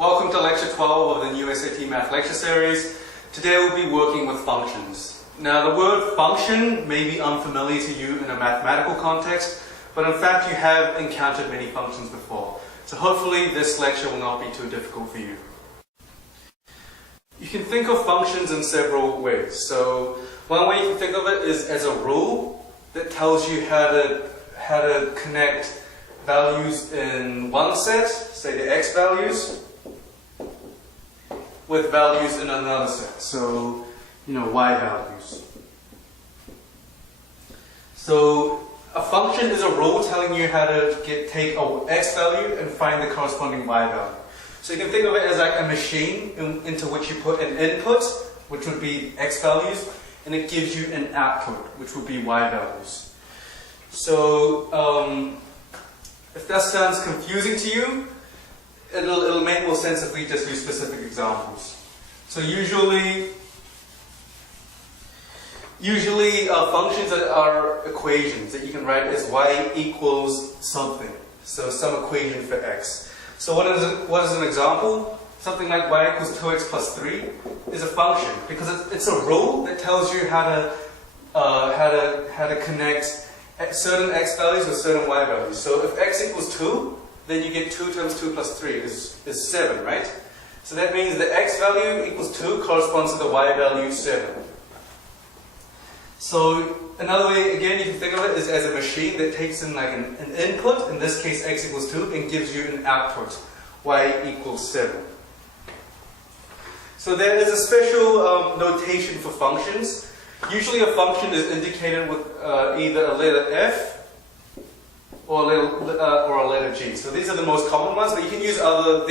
Welcome to Lecture 12 of the new SAT Math lecture series. Today we'll be working with functions. Now the word function may be unfamiliar to you in a mathematical context, but in fact you have encountered many functions before. So hopefully this lecture will not be too difficult for you. You can think of functions in several ways. So one way you can think of it is as a rule that tells you how to connect values in one set, say the x values, with values in another set. So, y values. So a function is a rule telling you how to take a x value and find the corresponding y value. So you can think of it as like a machine into which you put an input, which would be x values, and it gives you an output, which would be y values. So if that sounds confusing to you, it'll make more sense if we just use specific examples. So usually functions are equations that you can write as y equals something. So some equation for x. So what is an example? Something like y equals 2x plus 3 is a function because it's a rule that tells you how to connect certain x values with certain y values. So if x equals 2, then you get 2 times 2 plus 3 is 7, right? So that means the x value equals 2 corresponds to the y value 7. So another way, again, you can think of it is as a machine that takes in like an input, in this case x equals 2, and gives you an output, y equals 7. So there is a special notation for functions. Usually a function is indicated with either a letter F or a letter G. So these are the most common ones, but you can use other.